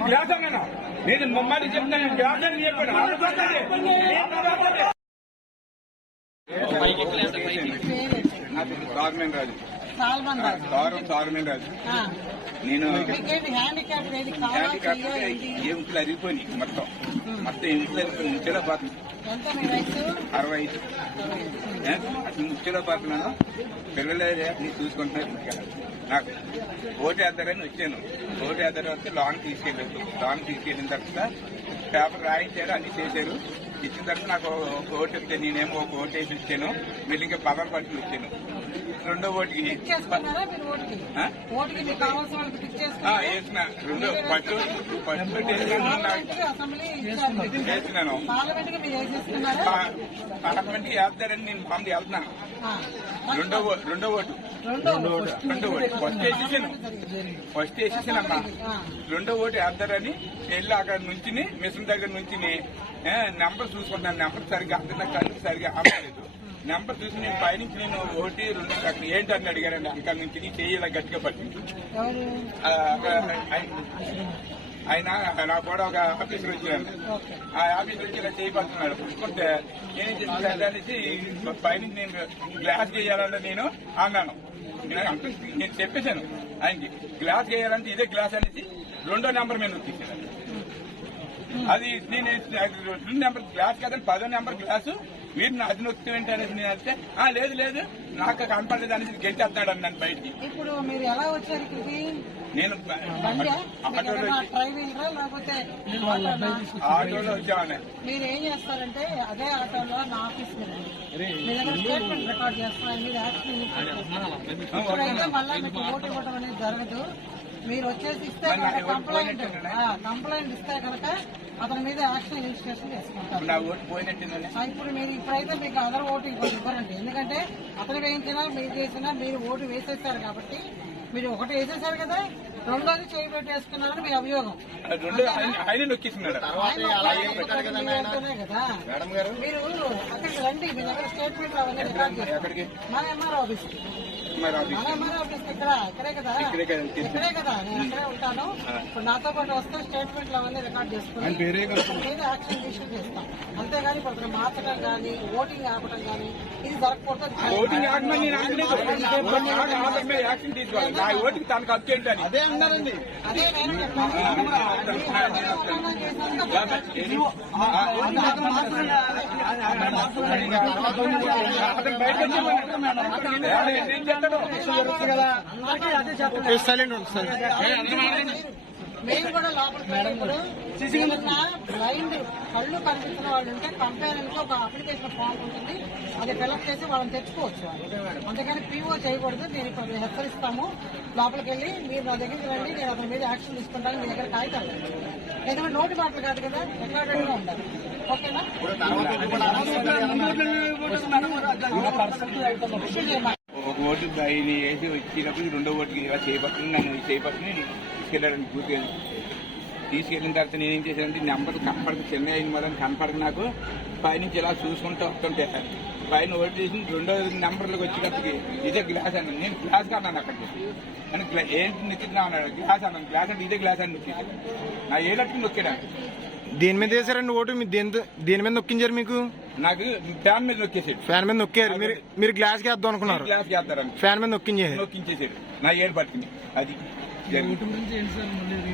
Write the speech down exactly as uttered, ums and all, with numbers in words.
నేను గ్లాస్ అన్నాను, నేను మమ్మల్ని చెప్తాను, నేను గ్లాస్ అని చెప్పాను. గవర్నమెంట్ రాజు గౌరవం గవర్నమెంట్ రాజు. నేను హ్యాండిక్యాప్ ఎముకలు అరిగిపోయి మొత్తం మొత్తం ఎముకలు అరిగిపోయి ముచ్చలో పోతుంది. అరవై ఐదు అసలు ముచ్చలో పోతున్నాను. పిల్లలు నేను చూసుకుంటున్నాను. నాకు ఓటు వేద్దారని వచ్చాను. ఓటు వేద్దారు వస్తే లోన్ తీసుకెళ్ళారు. లోన్ తీసుకెళ్ళిన తర్వాత పేపర్ రాయించారు, అన్ని చేశారు. ఇచ్చిన తర్వాత నాకు ఒక ఓటు ఇస్తే నేనేమో ఒక ఓటు వేసి ఇచ్చాను. మళ్ళీ ఇంకా పవర్ పట్టులు ఇచ్చాను. రెండో ఓటుకి వేసిన రెండో పట్టు పట్టు వేసినాను. పార్లమెంట్ కి వేస్తారని నేను పంపి వెళ్తున్నాను. రెండో రెండో ఓటు రెండో ఓటు ఫస్ట్ వేసేసాను ఫస్ట్ వేసేసానమ్మా. రెండో ఓటు వేస్తారని వెళ్ళి అక్కడ నుంచి మిషన్ దగ్గర నుంచి నెంబర్ చూసుకుంటున్నాను. నెంబర్ సరిగ్గా అక్కడ కళ్ళు సరిగ్గా అమ్మలేదు. నెంబర్ చూసి నేను పైనుంచి నేను ఒకటి రెండు అక్కడ ఏంటని అడిగారండి. అక్కడ నుంచి నీ చెయ్యి గట్టిగా పట్టింది. ఆయన నా కూడా ఒక ఆఫీసర్ వచ్చాను. ఆ ఆఫీసర్ వచ్చి ఇలా చేయబడుతున్నాడు. పుట్టుకుంటే నేనేం చేస్తాను అనేసి పైనుంచి నేను గ్లాస్ చేయాలంటే నేను అన్నాను. నేను చెప్పేశాను ఆయనకి, గ్లాస్ చేయాలంటే ఇదే గ్లాస్ అనేసి రెండో నెంబర్ మీద వచ్చేసాను. అది నేను రెండు నెంబర్ గ్లాస్ కదండి, పదో నెంబర్ గ్లాసు మీరు నా అది నొక్కి ఏంటి అనేసి నేను అంటే లేదు లేదు నాకు కనపడలేదు అనేసి గెంటేస్తాడు అని నన్ను బయటికి. ఇప్పుడు మీరు ఎలా వచ్చారు ఇక్కడికి? నేను ఆటోలో వచ్చామని. మీరు ఏం చేస్తారంటే అదే ఆటోలో నా ఆఫీస్ మీద మీ దగ్గర స్టేట్మెంట్ రికార్డ్ చేస్తాను. మీరు యాక్షన్ ఇప్పుడైతే మళ్ళీ మీకు ఓటు ఇవ్వడం అనేది జరగదు. మీరు వచ్చేసి ఇస్తే కంప్లైంట్ కంప్లైంట్ ఇస్తే కనుక అతని మీద యాక్షన్ ఇన్వెస్టిగేషన్ చేసుకుంటారు. ఇప్పుడు మీరు ఇప్పుడైతే మీకు అదర్ ఓటు ఇవ్వరండి. ఎందుకంటే అతను వేయించినా మీరు చేసినా మీరు ఓటు వేసేస్తారు కాబట్టి మీరు ఒకటి వేసేసారు కదా, రెండోది చేయి పెట్టేసుకున్నారని మీ అభియోగం. కదా మీరు అక్కడికి రండి, మీ దగ్గర స్టేట్మెంట్ అవన్నీ రికార్డ్ చేస్తారు. మన ఎంఆర్ ఆఫీస్ మన ఎంఆర్ ఆఫీస్ ఇక్కడ ఇక్కడే కదా ఇక్కడే కదా నేను ఇక్కడే ఉంటాను. ఇప్పుడు నాతో పాటు వస్తే స్టేట్మెంట్లు అవన్నీ రికార్డ్ చేసుకుని మీద యాక్షన్ ఇష్యూ చేస్తాం. అంతేగాని ఇప్పుడు మార్చడం కానీ ఓటింగ్ ఆపడం కానీ ఇది జరగకూడదు. అదే అన్నారండి. అదే నేను చెప్పాను. మేము కూడా లోపలికి వెళ్ళినప్పుడు బ్లైండ్ కళ్ళు కనిపించిన వాళ్ళు ఉంటే కంపెనీకి ఒక అప్లికేషన్ ఫామ్ ఉంటుంది, అది ఫిల్అప్ చేసి వాళ్ళని తెచ్చుకోవచ్చు. అంతేకాని పీఓ చేయకూడదు. నేను ఇప్పుడు హెచ్చరిస్తాము. లోపలికి వెళ్ళి మీరు నా దగ్గరికి రండి, నేను అతని మీద యాక్షన్ తీసుకుంటాను. మీ దగ్గర కాగితాలు ఎందుకంటే నోటి మాటలు కాదు కదా, రికార్డెడ్ గా ఉండాలి. ఓకేనా? ఒక ఓటు ఆయన వేసి వచ్చినప్పుడు రెండో ఓటుకి ఇలా చేయబడుతుంది. నన్ను చేయబడుతుంది తీసుకెళ్ళాడని పూర్తిగా తీసుకెళ్లిన తర్వాత నేనేం చేశానంటే నెంబర్ కనపడదు, చిన్న అయిన మొదలు కనపడదు. నాకు పైనుంచి ఇలా చూసుకుంటూ వస్తుంటే పైన ఓటు చేసి రెండో నెంబర్లకు వచ్చేటప్పటికి ఇదే గ్లాస్ అన్నాను. నేను గ్లాస్ అన్నాను అక్కడికి. అని ఏంటి నొక్కినా అన్నాడు. గ్లాస్ అన్నాను. గ్లాస్ అంటే ఇదే గ్లాస్ అని నొక్కేసాను. నా ఏళ్ళకి నొక్కాను. దేని మీద వేసారండి ఓటు? దేని మీద నొక్కించారు? మీకు నాకు ఫ్యాన్ మీద నొక్కేసాడు. ఫ్యాన్ మీద నొక్కారు. మీరు మీరు గ్లాస్ వేద్దాం అనుకున్నారు. గ్లాస్ వేస్తారని ఫ్యాన్ మీద నొక్కించేసారు నొక్కించేసాడు. నా ఏడు పట్టుకుని అది